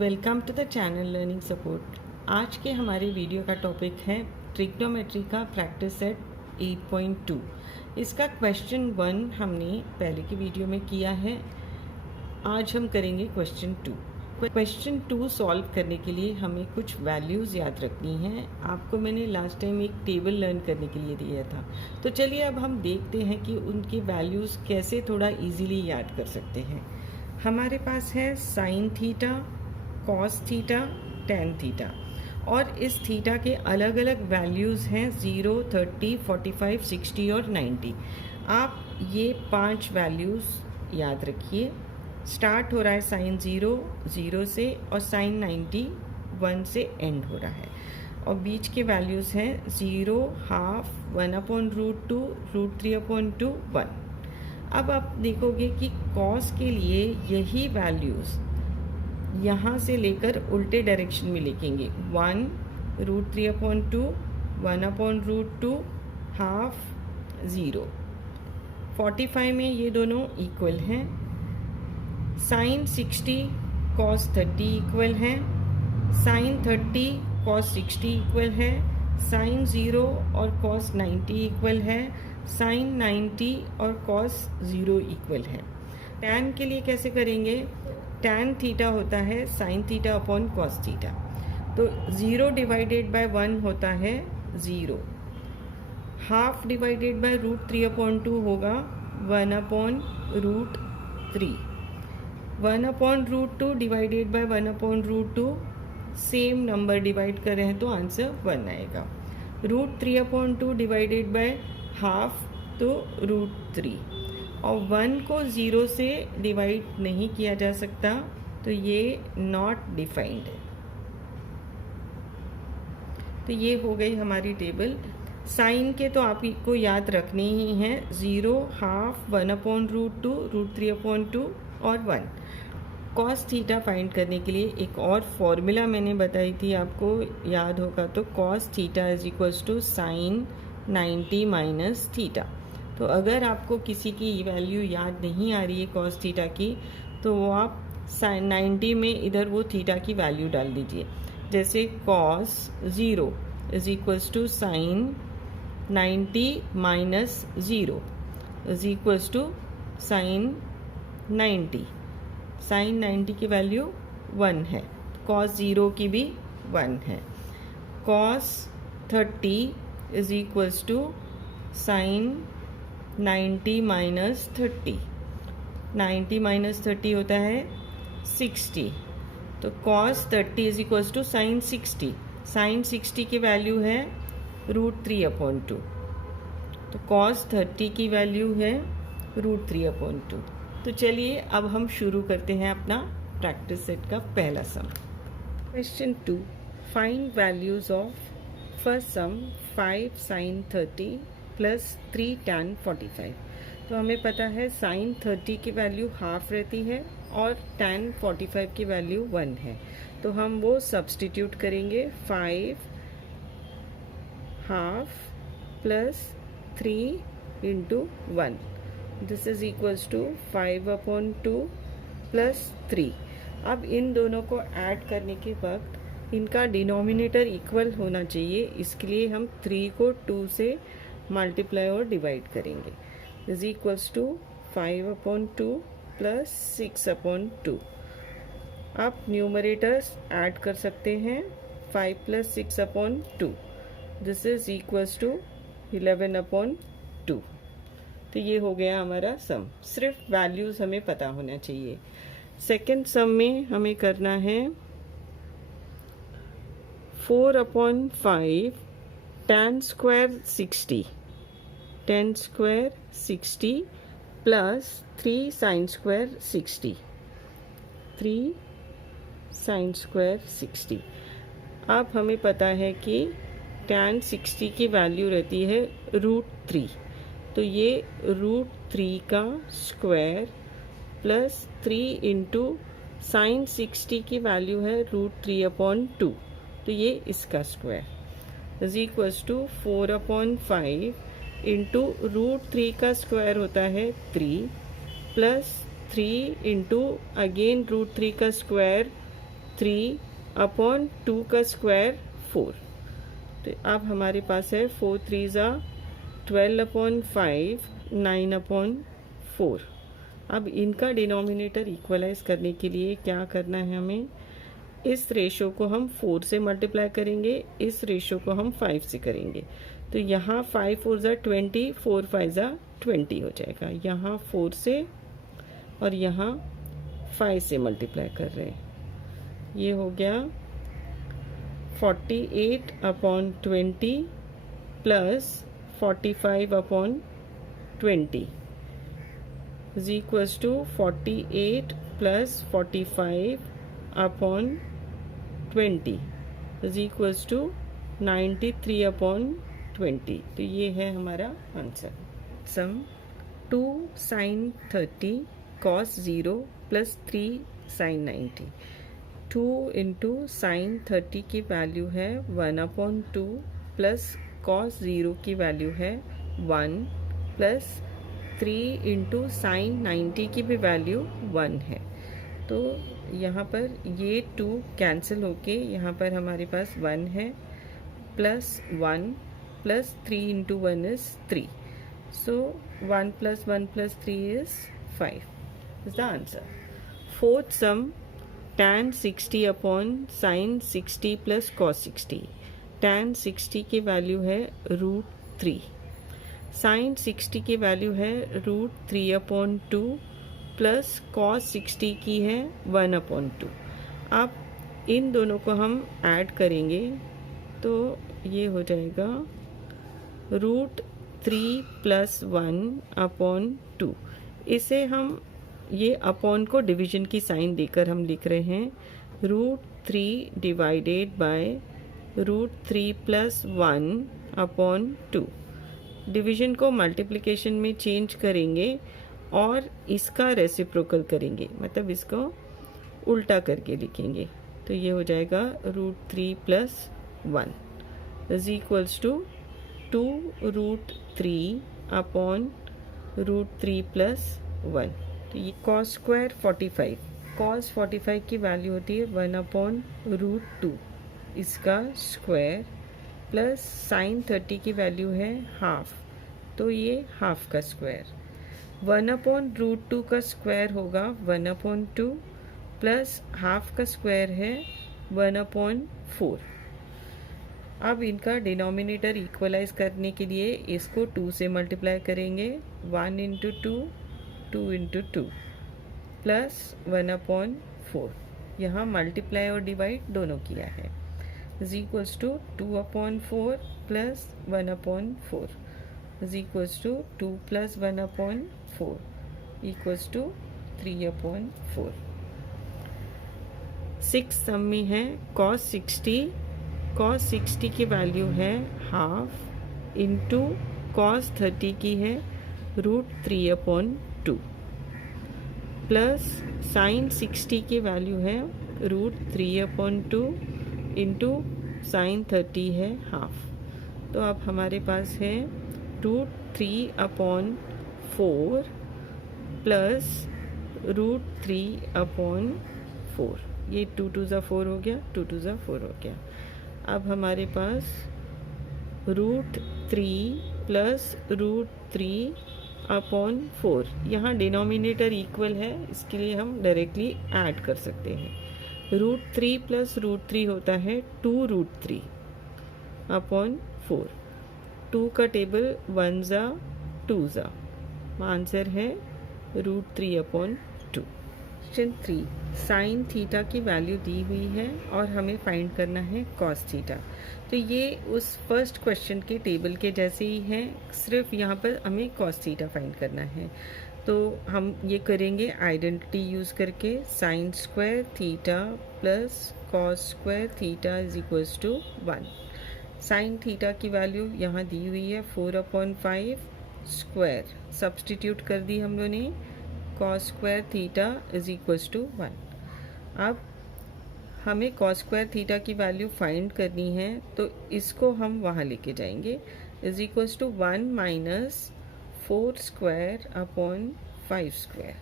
Welcome to the channel learning support. आज के हमारे वीडियो का टॉपिक है ट्रिग्नोमेट्री का प्रैक्टिस सेट 8.2। इसका क्वेश्चन 1 हमने पहले की वीडियो में किया है। आज हम करेंगे क्वेश्चन 2। क्वेश्चन 2 सॉल्व करने के लिए हमें कुछ वैल्यूज़ याद रखनी हैं। आपको मैंने लास्ट टाइम एक टेबल लर्न करने के लिए दिया था, तो चलिए अब हम देखते हैं कि उनकी वैल्यूज़ कैसे थोड़ा इजीली याद कर सकते हैं। हमारे पास है sine theta, cos theta, tan theta, और इस थीटा के अलग अलग वैल्यूज़ हैं 0, 30, 45, 60 और 90। आप ये 5 वैल्यूज़ याद रखिए। स्टार्ट हो रहा है साइन 0 से और साइन 90 1 से एंड हो रहा है, और बीच के वैल्यूज़ हैं 0, हाफ, 1/√2, √3/2, 1। अब आप देखोगे कि कॉस के लिए यही वैल्यूज़ यहाँ से लेकर उल्टे डायरेक्शन में लिखेंगे। 1, √3/2, 1/√2, हाफ, 0। 45 में ये दोनों इक्वल हैं। साइन 60 कॉस 30 इक्वल हैं। साइन 30 कॉस 60 इक्वल है। साइन 0 और कॉस 90 इक्वल है। साइन 90 और कॉस 0 इक्वल है। टैन के लिए कैसे करेंगे? टैन थीटा होता है sine theta upon cos theta, तो 0 डिवाइडेड बाय 1 होता है 0। हाफ डिवाइडेड बाय √3/2 होगा 1/√3। 1/√2 divided by 1/√2, same number divide कर रहे हैं तो आंसर 1 आएगा। √3/2 डिवाइडेड बाय हाफ तो √3, और 1 को 0 से डिवाइड नहीं किया जा सकता, तो ये नॉट डिफाइंड है। तो ये हो गई हमारी टेबल। साइन के तो आपको याद रखने ही हैं 0, हाफ, 1/√2, √3/2 और 1। कॉस थीटा फाइंड करने के लिए एक और फॉर्मूला मैंने बताई थी, आपको याद होगा तो cos theta is equals to sine 90 minus theta. तो अगर आपको किसी की वैल्यू याद नहीं आ रही है कॉस थीटा की, तो वो आप साइन 90 में इधर वो थीटा की वैल्यू डाल दीजिए। जैसे cos 0 is equals to sine 90 minus 0 is equals to sine 90। Sine 90 की वैल्यू 1 है, कॉस 0 की भी 1 है। Cos 30 is equals to sine 90 minus 30। 90 minus 30 होता है 60, तो cos 30 is equals to sine 60। Sine 60 की वैल्यू है √3/2, तो कॉस 30 की वैल्यू है √3/2। तो चलिए अब हम शुरू करते हैं अपना प्रैक्टिस सेट का पहला sum. Question 2, find values of first sum 5 sine 30 plus 3 tan 45। तो हमें पता है साइन 30 की वैल्यू हाफ रहती है और tan 45 की वैल्यू 1 है, तो हम वो सब्सटीट्यूट करेंगे। 5 half plus 3 into 1, this is equals to 5/2 plus 3। अब इन दोनों को ऐड करने के वक्त इनका डिनोमिनेटर इक्वल होना चाहिए, इसके लिए हम 3 को 2 से मल्टीप्लाई और डिवाइड करेंगे। Is equals to 5/2 plus 6/2। आप न्यूमरेटर्स ऐड कर सकते हैं। 5 plus 6/2, this is equals to 11/2। तो ये हो गया हमारा सम। सिर्फ वैल्यूज हमें पता होना चाहिए। सेकेंड सम में हमें करना है 4/5 tan square 60, tan square 60 plus 3 sine square 60, 3 sine square 60। अब हमें पता है कि tan 60 की वैल्यू रहती है √3, तो ये √3 का स्क्वायर प्लस 3 इंटू साइन 60 की वैल्यू है √3/2, तो ये इसका square is equals to 4/5 into √3 का स्क्वायर होता है 3 प्लस 3 इंटू अगेन √3 का स्क्वायर 3/2 का स्क्वायर 4। तो अब हमारे पास है 4 3 12/5 9/4। अब इनका डिनोमिनेटर इक्वलाइज करने के लिए क्या करना है हमें, इस रेशो को हम 4 से मल्टीप्लाई करेंगे, इस रेशो को हम 5 से करेंगे। तो यहाँ 5 4 20, 4 5 20 हो जाएगा। यहाँ 4 से और यहाँ 5 से मल्टीप्लाई कर रहे हैं, ये हो गया 48/20 plus 45/20 is equals to 48 plus 45/20 is equals to 93/20। तो ये है हमारा answer. Sum 2 sin 30 cos 0 plus 3 sin 90। 2 into sine 30 की वैल्यू है 1/2 प्लस cos 0 की वैल्यू है 1 प्लस 3 इंटू साइन 90 की भी वैल्यू 1 है। तो यहाँ पर ये 2 कैंसिल होके यहाँ पर हमारे पास 1 है plus 1 plus 3 into 1 is 3। So 1 plus 1 plus 3 is 5 is the answer. Fourth some tan 60 upon sine 60 plus cos 60। tan 60 की वैल्यू है √3, साइन 60 की वैल्यू है √3/2 प्लस cos 60 की है 1/2। अब इन दोनों को हम ऐड करेंगे तो ये हो जाएगा √3 + 1/2। इसे हम ये अपॉन को डिवीजन की साइन देकर हम लिख रहे हैं √3 डिवाइडेड बाय √3 + 1/2। डिवीजन को मल्टीप्लिकेशन में चेंज करेंगे और इसका रेसिप्रोकल करेंगे, मतलब इसको उल्टा करके लिखेंगे। तो ये हो जाएगा √3 + 1 इज इक्वल्स टू 2√3/√3 + 1। तो ये cos स्क्वायर 45, cos 45 की वैल्यू होती है 1/√2 इसका स्क्वायर प्लस साइन 30 की वैल्यू है हाफ, तो ये हाफ का स्क्वायर। 1/√2 का स्क्वायर होगा 1/2 प्लस हाफ का स्क्वायर है 1/4। अब इनका डिनोमिनेटर इक्वलाइज करने के लिए इसको 2 से मल्टीप्लाई करेंगे। 1 × 2 2 × 2 प्लस 1/4। यहाँ मल्टीप्लाई और डिवाइड दोनों किया है is equals to 2/4 plus 1/4 is equals to 2 + 1/4 equals to 3/4। 6 sum में है cos 60 की वैल्यू है हाफ इंटू cos 30 की है √3/2 प्लस साइन 60 की वैल्यू है √3/2 इंटू साइन 30 है हाफ। तो अब हमारे पास है √3/4 प्लस √3/4। ये 2 2 ज़ा 4 हो गया, 2 2 ज़ा 4 हो गया। अब हमारे पास √3 प्लस √3/4। यहाँ डिनोमिनेटर इक्वल है, इसके लिए हम डायरेक्टली ऐड कर सकते हैं। √3 + √3 होता है 2√3/4। 2 का टेबल 1 ज़ा 2 ज़ा, आंसर है √3/2। क्वेश्चन 3, साइन थीटा की वैल्यू दी हुई है और हमें फाइंड करना है कॉस थीटा। तो ये उस फर्स्ट क्वेश्चन के टेबल के जैसे ही है, सिर्फ यहाँ पर हमें कॉस थीटा फाइंड करना है। तो हम ये करेंगे आइडेंटिटी यूज़ करके, sine square theta plus cos square theta is equals to 1। Sine theta की वैल्यू यहाँ दी हुई है 4/5 स्क्वायर, सब्सटीट्यूट कर दी हम लोगों ने, cos square theta is equals to 1। अब हमें cos स्क्वायर थीटा की वैल्यू फाइंड करनी है, तो इसको हम वहाँ लेके जाएंगे is equals to 1 - 4 square square.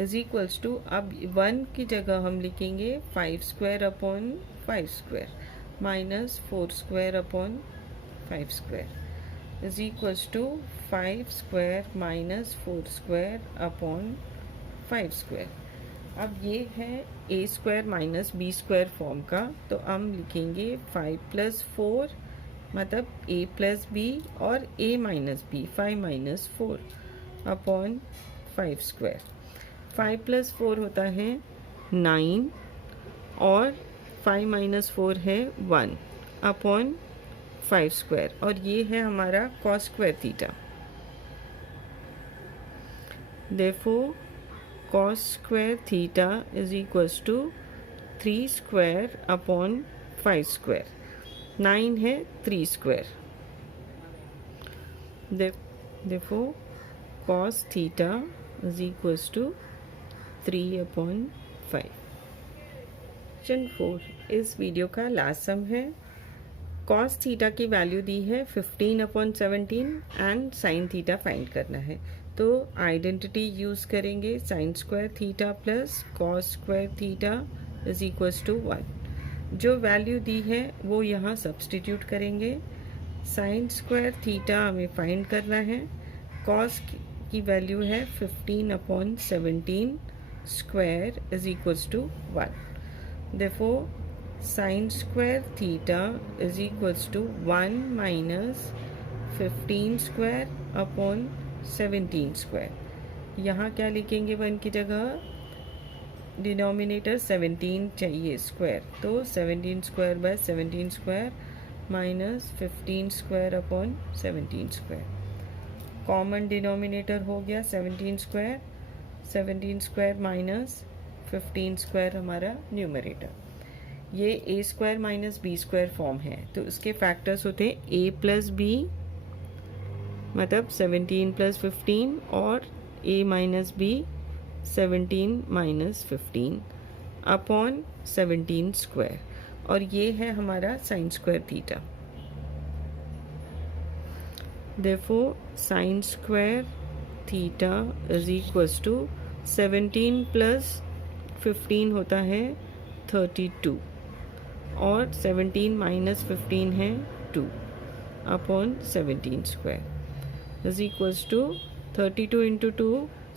Is equals to, अब 1 की जगह हम लिखेंगे 5 square upon 5 square minus 4 square upon 5 square is equals to 5 square minus 4 square upon 5 square. अब ये है A square minus B square form का, तो हम लिखेंगे 5 प्लस 4 मतलब ए प्लस बी और A minus B 5 minus 4 upon 5 square. 5 plus 4 होता है 9 और 5 माइनस 4 है 1 अपॉन 5 स्क्वायर, और ये है हमारा cos square theta. Therefore cos square theta is equals to 3 square upon 5 square। 9 है 3 square। Therefore cos theta is equals to 3 upon 5। Question 4 इस वीडियो का लास्ट सम है। cos थीटा की वैल्यू दी है 15 upon 17 and sin theta find करना है, तो आइडेंटिटी यूज़ करेंगे sine square theta plus cos square theta is equals to 1। जो वैल्यू दी है वो यहाँ सब्सटीट्यूट करेंगे। साइन स्क्वायर थीटा हमें फाइंड करना है, कॉस की वैल्यू है 15 upon 17 square is equals to 1। Therefore sine square theta is equals to 1 minus 15 square upon 17 square. यहाँ क्या लिखेंगे 1 की जगह, डिनोमिनेटर 17 चाहिए स्क्वायर, तो 17 square by 17 square minus 15 square upon 17 square. Common denominator हो गया 17 स्क्वायर, 17 स्क्वायर माइनस 15 स्क्वायर हमारा न्यूमरेटर। ये A square minus B square form है, तो उसके फैक्टर्स होते हैं ए प्लस बी मतलब 17 प्लस 15 और a minus b 17 minus 15 upon 17 square, और ये है हमारा sine square theta. Therefore sine square theta is equals to 17 plus 15 होता है 32 और 17 माइनस 15 है 2 upon 17 square is equals to 32 into 2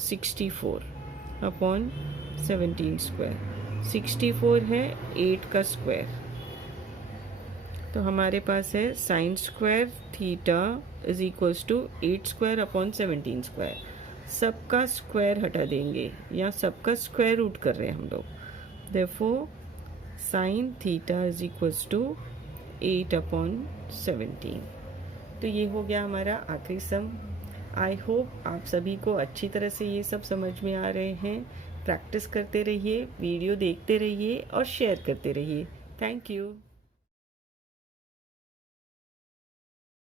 64 upon 17 square. 64 है 8 का स्क्वायर, तो हमारे पास है sine square theta is equals to 8 square upon 17 square. सबका स्क्वायर हटा देंगे, या सबका स्क्वायर रूट कर रहे हैं हम लोग। Therefore sine theta is equals to 8 upon 17। तो ये हो गया हमारा आखिरी सम। आई होप आप सभी को अच्छी तरह से ये सब समझ में आ रहे हैं। प्रैक्टिस करते रहिए, वीडियो देखते रहिए और शेयर करते रहिए। Thank you.